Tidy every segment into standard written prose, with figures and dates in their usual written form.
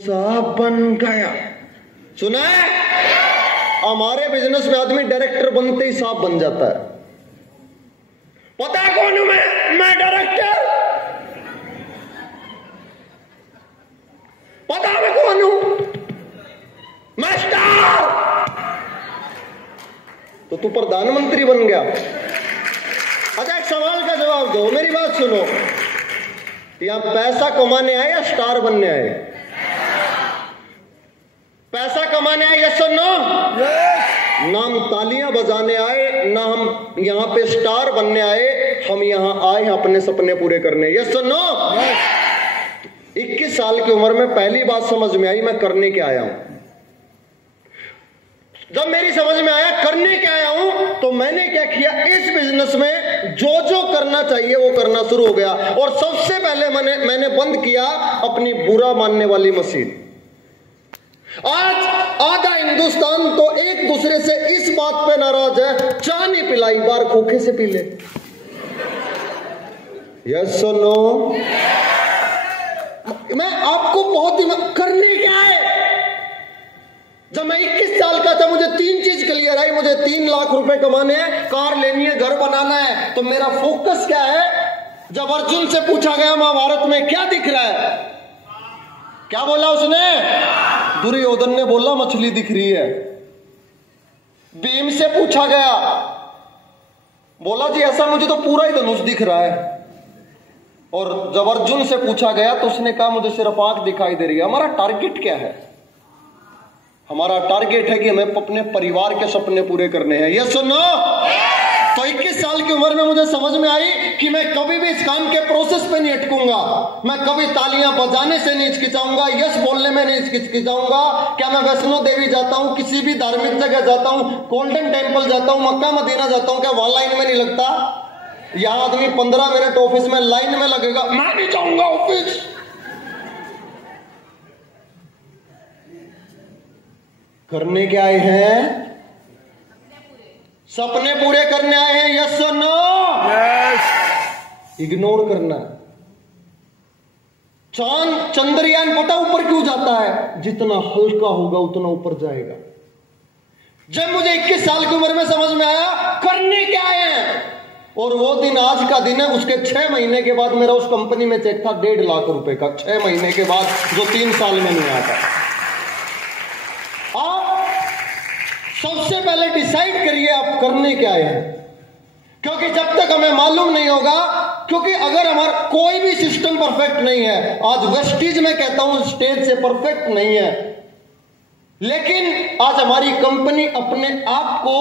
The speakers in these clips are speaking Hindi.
साहब बन गया। सुना है? हमारे बिजनेस में आदमी डायरेक्टर बनते ही साहब बन जाता है। पता है कौन हूं मैं डायरेक्टर। पता है मैं कौन हूं? मैं स्टार। तो तू प्रधानमंत्री बन गया। अच्छा, एक सवाल का जवाब दो, मेरी बात सुनो। यहां पैसा कमाने आए या स्टार बनने आए? पैसा कमाने आए, यस और नो? ना हम तालियां बजाने आए, ना हम यहां पे स्टार बनने आए। हम यहां आए हैं अपने सपने पूरे करने। यस और नो? 21 साल की उम्र में पहली बात समझ में आई, मैं करने क्या आया हूं। जब मेरी समझ में आया करने क्या आया हूं, तो मैंने क्या किया, इस बिजनेस में जो जो करना चाहिए वो करना शुरू हो गया। और सबसे पहले मैंने बंद किया अपनी बुरा मानने वाली मशीन। आज आधा हिंदुस्तान तो एक दूसरे से इस बात पे नाराज है, चाय नहीं पिलाई, बार खोखे से पी ले। यस और नो? मैं आपको बहुत ही करने क्या है। जब मैं 21 साल का था, मुझे 3 चीज क्लियर आई। मुझे 3 लाख रुपए कमाने हैं, कार लेनी है, घर बनाना है। तो मेरा फोकस क्या है? जब अर्जुन से पूछा गया महाभारत में क्या दिख रहा है, क्या बोला उसने? दुर्योधन ने बोला मछली दिख रही है। भीम से पूछा गया, बोला जी ऐसा मुझे तो पूरा ही धनुष दिख रहा है। और जब अर्जुन से पूछा गया तो उसने कहा मुझे सिर्फ आंख दिखाई दे रही है। हमारा टारगेट क्या है? हमारा टारगेट है कि हमें अपने परिवार के सपने पूरे करने हैं। यस और नो? तो 21 साल की उम्र में मुझे समझ में आई कि मैं कभी भी इस काम के प्रोसेस पे नहीं अटकूंगा। मैं कभी तालियां बजाने से नहीं हिचकिचाऊंगा, यस बोलने में नहीं हिचकिचाऊंगा। क्या मैं वैष्णो देवी जाता हूं, किसी भी धार्मिक जगह जाता हूं, गोल्डन टेम्पल जाता हूं, मक्का मदीना जाता हूं, क्या वहां लाइन में नहीं लगता? यहां आदमी 15 मिनट ऑफिस में लाइन में लगेगा, मैं नहीं जाऊंगा ऑफिस। करने क्या आए हैं? सपने पूरे करने आए हैं। यस और नो? यस। इग्नोर करना। चंद्रयान पता ऊपर क्यों जाता है? जितना हल्का होगा उतना ऊपर जाएगा। जब मुझे 21 साल की उम्र में समझ में आया करने क्या आए हैं, और वो दिन आज का दिन है। उसके 6 महीने के बाद मेरा उस कंपनी में चेक था 1.5 लाख रुपए का। 6 महीने के बाद, जो 3 साल में नहीं आया था। आप सबसे पहले डिसाइड करिए आप करने क्या आए हैं, क्योंकि जब तक हमें मालूम नहीं होगा, क्योंकि अगर हमारा कोई भी सिस्टम परफेक्ट नहीं है। आज वेस्टीज में कहता हूं स्टेज से परफेक्ट नहीं है, लेकिन आज हमारी कंपनी अपने आप को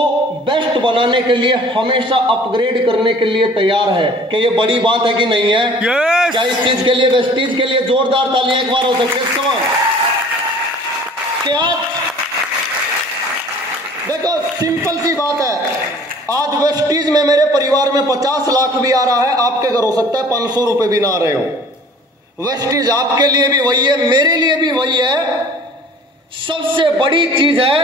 बेस्ट बनाने के लिए हमेशा अपग्रेड करने के लिए तैयार है। कि ये बड़ी बात है कि नहीं है? yes! क्या इस चीज के लिए, वेस्टीज के लिए जोरदार तालियां एक बार हो सकती है? क्या देखो, सिंपल सी बात है। आज वेस्टीज में मेरे परिवार में 50 लाख भी आ रहा है, आपके घर हो सकता है 500 रुपए भी ना आ रहे हो। वेस्टीज आपके लिए भी वही है, मेरे लिए भी वही है। सबसे बड़ी चीज है,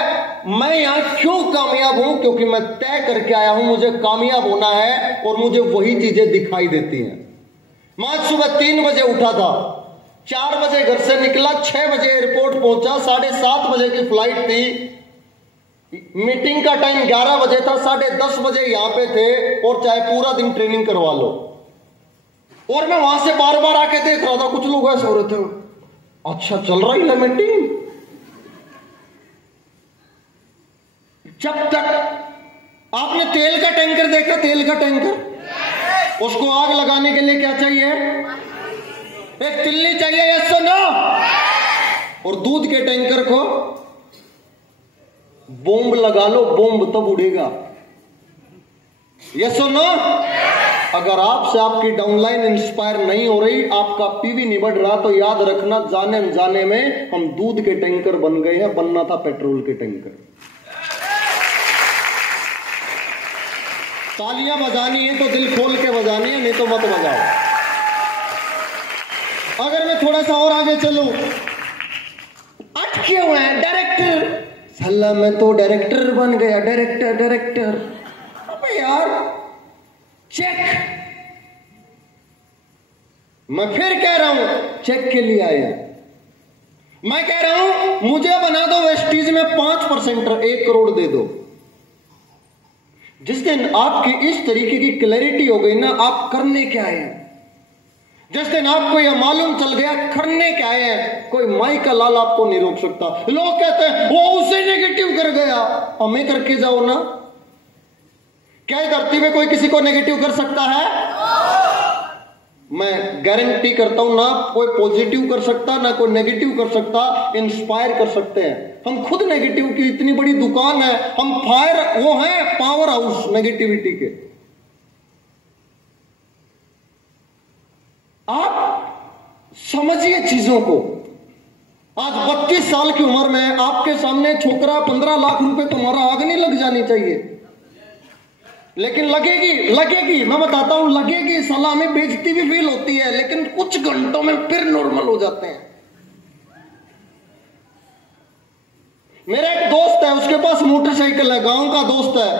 मैं यहां क्यों कामयाब हूं? क्योंकि मैं तय करके आया हूं मुझे कामयाब होना है, और मुझे वही चीजें दिखाई देती हैं। मैं आज सुबह 3 बजे उठा था, 4 बजे घर से निकला, 6 बजे एयरपोर्ट पहुंचा, 7:30 बजे की फ्लाइट थी। मीटिंग का टाइम 11 बजे था, 10:30 बजे यहां पे थे, और चाहे पूरा दिन ट्रेनिंग करवा लो। और मैं वहां से बार बार आके देख रहा था, कुछ लोग ऐसे हो रहे थे, अच्छा चल रही है मीटिंग। जब तक आपने तेल का टैंकर देखा, तेल का टैंकर, उसको आग लगाने के लिए क्या चाहिए? एक तिल्ली चाहिए। यस और नो? और दूध के टैंकर को बॉम्ब लगा लो, बॉम्ब तब उड़ेगा। यस और नो? अगर आपसे आपकी डाउनलाइन इंस्पायर नहीं हो रही, आपका पीवी नहीं बढ़ रहा, तो याद रखना जाने अनजाने में हम दूध के टैंकर बन गए हैं, बनना था पेट्रोल के टैंकर। तालियां बजानी है तो दिल खोल के बजानी है, नहीं तो मत बजाओ। अगर मैं थोड़ा सा और आगे चलूं, अटके हुए हैं डायरेक्टर, सल्ला मैं तो डायरेक्टर बन गया, डायरेक्टर। अबे यार चेक, मैं फिर कह रहा हूं चेक के लिए आया। मैं कह रहा हूं मुझे बना दो वेस्टीज में 5%, 1 करोड़ दे दो। जिस दिन आपकी इस तरीके की क्लैरिटी हो गई ना, आप करने क्या है, जिस दिन आपको यह मालूम चल गया करने क्या है, कोई माई का लाल आपको नहीं रोक सकता। लोग कहते हैं वो उसे नेगेटिव कर गया, हमें करके जाओ ना। क्या इस धरती में कोई किसी को नेगेटिव कर सकता है? मैं गारंटी करता हूं, ना कोई पॉजिटिव कर सकता, ना कोई नेगेटिव कर सकता। इंस्पायर कर सकते हैं। हम खुद नेगेटिव की इतनी बड़ी दुकान है, हम फायर वो हैं पावर हाउस नेगेटिविटी के। आप समझिए चीजों को। आज 32 साल की उम्र में आपके सामने छोकरा 15 लाख रुपए, तुम्हारा आग नहीं लग जानी चाहिए, लेकिन लगेगी। मैं बताता हूं, लगेगी। साला हमें बेइज्जती भी फील होती है, लेकिन कुछ घंटों में फिर नॉर्मल हो जाते हैं। मेरा एक दोस्त है, उसके पास मोटरसाइकिल है, गांव का दोस्त है।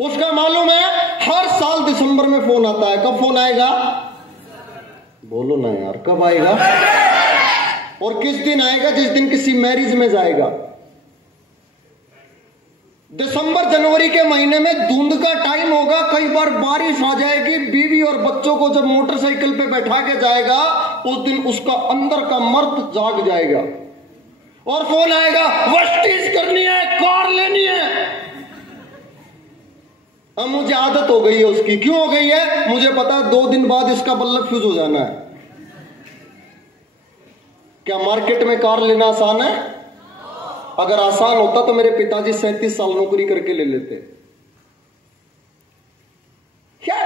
उसका मालूम है हर साल दिसंबर में फोन आता है। कब फोन आएगा? बोलो ना यार, कब आएगा? और किस दिन आएगा? जिस दिन किसी मैरिज में जाएगा। दिसंबर जनवरी के महीने में धुंध का टाइम होगा, कई बार बारिश आ जाएगी। बीवी और बच्चों को जब मोटरसाइकिल पे बैठा के जाएगा, उस दिन उसका अंदर का मर्द जाग जाएगा और फोन आएगा, वेस्टीज करनी है, कार लेनी है। अब मुझे आदत हो गई है उसकी। क्यों हो गई है? मुझे पता है 2 दिन बाद इसका बल्ब फ्यूज हो जाना है। क्या मार्केट में कार लेना आसान है? अगर आसान होता तो मेरे पिताजी 37 साल नौकरी करके ले लेते। क्या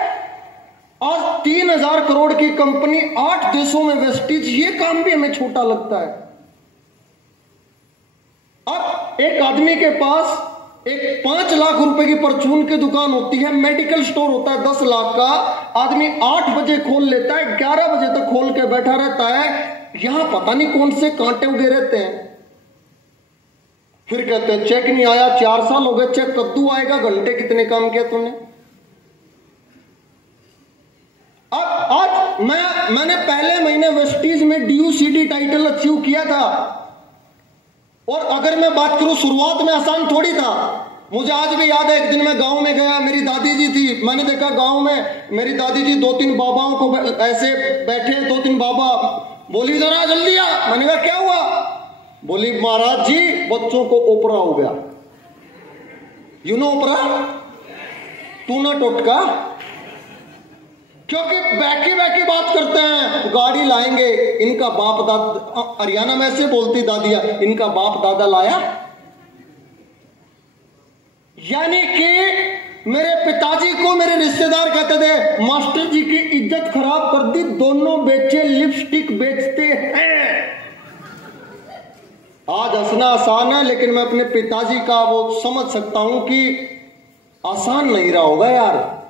आज 3000 करोड़ की कंपनी 8 देशों में वेस्टीज, ये काम भी हमें छोटा लगता है। अब एक आदमी के पास एक 5 लाख रुपए की परचून की दुकान होती है, मेडिकल स्टोर होता है 10 लाख का। आदमी 8 बजे खोल लेता है, 11 बजे तक खोल के बैठा रहता है। यहां पता नहीं कौन से कांटे उगे रहते हैं। फिर कहते हैं चेक नहीं आया, 4 साल हो गए, चेक कद्दू आएगा, घंटे कितने काम किया तूने। अब आज मैंने पहले महीने वेस्टीज में DUCD टाइटल अचीव किया था। और अगर मैं बात करूं, शुरुआत में आसान थोड़ी था। मुझे आज भी याद है, एक दिन मैं गांव में गया, मेरी दादी जी थी। मैंने देखा गांव में मेरी दादी जी 2-3 बाबाओं को ऐसे बैठे, 2-3 बाबा। बोली जरा जल्दी आ। मैंने कहा क्या हुआ? बोली महाराज जी बच्चों को ओपरा हो गया। यू नो ओपरा? तू ना टोटका। क्योंकि बैकी बात करते हैं, गाड़ी लाएंगे, इनका बाप दादा, हरियाणा में ऐसे बोलती दादियां, इनका बाप दादा लाया। यानी कि मेरे पिताजी को मेरे रिश्तेदार कहते थे मास्टर जी की इज्जत खराब कर दी, दोनों बेचे लिपस्टिक बेचते हैं। आज हंसना आसान है, लेकिन मैं अपने पिताजी का वो समझ सकता हूं कि आसान नहीं रहा होगा यार।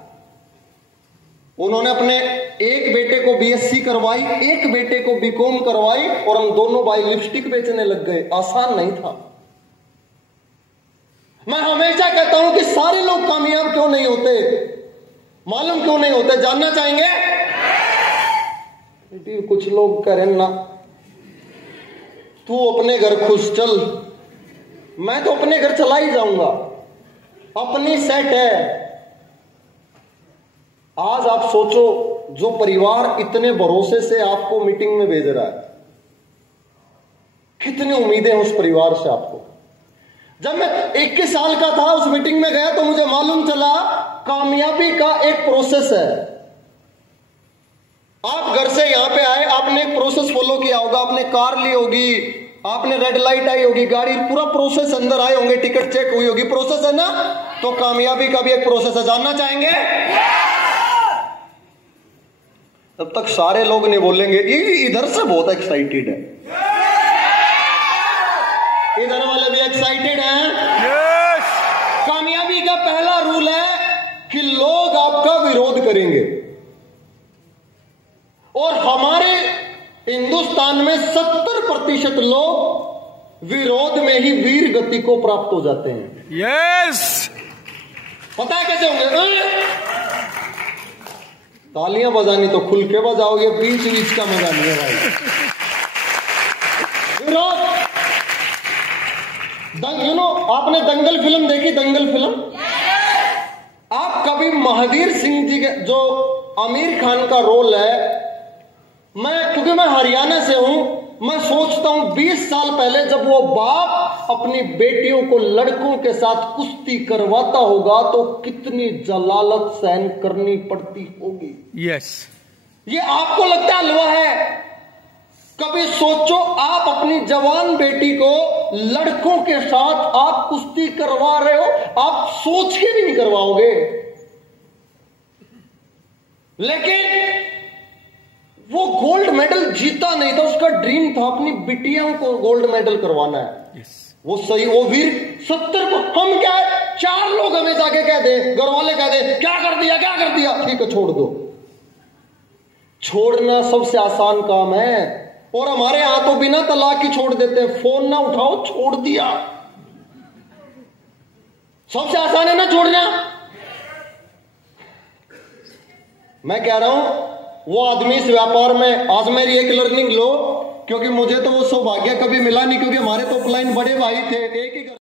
उन्होंने अपने एक बेटे को BSc करवाई, एक बेटे को BCom करवाई, और हम दोनों भाई लिपस्टिक बेचने लग गए। आसान नहीं था। मैं हमेशा कहता हूं कि सारे लोग कामयाब क्यों नहीं होते, मालूम क्यों नहीं होते, जानना चाहेंगे? कुछ लोग कह रहे ना तू अपने घर खुश चल। मैं तो अपने घर चला ही जाऊंगा, अपनी सेट है। आज आप सोचो, जो परिवार इतने भरोसे से आपको मीटिंग में भेज रहा है, कितनी उम्मीदें उस परिवार से आपको। जब मैं 21 साल का था, उस मीटिंग में गया तो मुझे मालूम चला कामयाबी का एक प्रोसेस है। आप घर से यहां पे आए, आपने एक प्रोसेस फॉलो किया होगा। आपने कार ली होगी, आपने रेड लाइट आई होगी, गाड़ी, पूरा प्रोसेस, अंदर आए होंगे, टिकट चेक हुई होगी, प्रोसेस है ना। तो कामयाबी का भी एक प्रोसेस है, जानना चाहेंगे? तब तक सारे लोग नहीं बोलेंगे, इधर से बहुत एक्साइटेड है, इधर वाले भी एक्साइटेड हैं। कामयाबी का पहला रूल है कि लोग आपका विरोध करेंगे। और हमारे हिंदुस्तान में 70% लोग विरोध में ही वीर गति को प्राप्त हो जाते हैं। यस, पता है कैसे होंगे? तालियां बजानी तो खुल के बजाओ, ये बीच बीच का मजा नहीं है भाई। विरोध आपने दंगल फिल्म देखी? दंगल फिल्म आप कभी महावीर सिंह जी के जो आमिर खान का रोल है, क्योंकि मैं हरियाणा से हूं, मैं सोचता हूं 20 साल पहले जब वो बाप अपनी बेटियों को लड़कों के साथ कुश्ती करवाता होगा तो कितनी जलालत सहन करनी पड़ती होगी। यस, ये आपको लगता है हलवा है? कभी सोचो, आप अपनी जवान बेटी को लड़कों के साथ आप कुश्ती करवा रहे हो, आप सोच के भी नहीं करवाओगे। लेकिन वो गोल्ड मेडल जीता नहीं था, उसका ड्रीम था अपनी बिटियाओं को गोल्ड मेडल करवाना है। यस, वो सही, वो वीर 70 को हम क्या है, 4 लोग हमें जाके कह दे, घर वाले कह दे क्या कर दिया क्या कर दिया, ठीक है छोड़ दो। छोड़ना सबसे आसान काम है, और हमारे यहां तो बिना तलाक की छोड़ देते हैं, फोन ना उठाओ छोड़ दिया। सबसे आसान है ना छोड़ना। मैं कह रहा हूं वो आदमी इस व्यापार में, आज मेरी एक लर्निंग लो, क्योंकि मुझे तो वो सौभाग्य कभी मिला नहीं, क्योंकि हमारे तो ऑफलाइन बड़े भाई थे, एक ही